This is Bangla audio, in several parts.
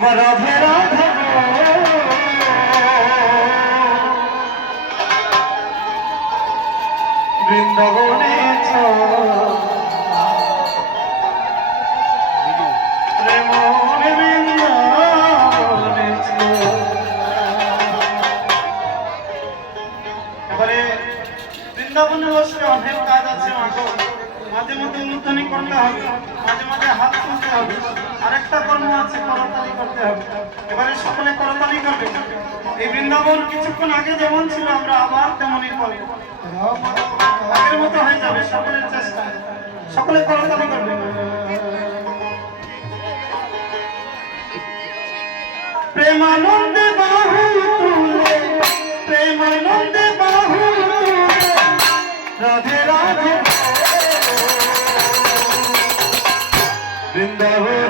রাধে রাধে বৃন্দাবনে প্রেমনে বৃন্দাবনে এবারে বৃন্দাবনে বসলে অনেক কাজ আছে মাঝে মধ্যে উন্নতনি করতে হবে, মাঝে মাঝে হাত তুলতে হবে। আরেকটা কর্ম আছে, করতালি করতে হবে। এবারে সকলে করতালি করবে। এই বৃন্দাবন কিছুক্ষণ আগে যেমন ছিল, আমরা আবার তেমনই করব আগের মতো হয়ে যাবে সকলের চেষ্টা। সকলে করতালি করবে। প্রেমানন্দে বাহু তুলে, প্রেমানন্দে বাহু রাধে রাধে। বৃন্দাবনে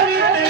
ಕವಿತೆ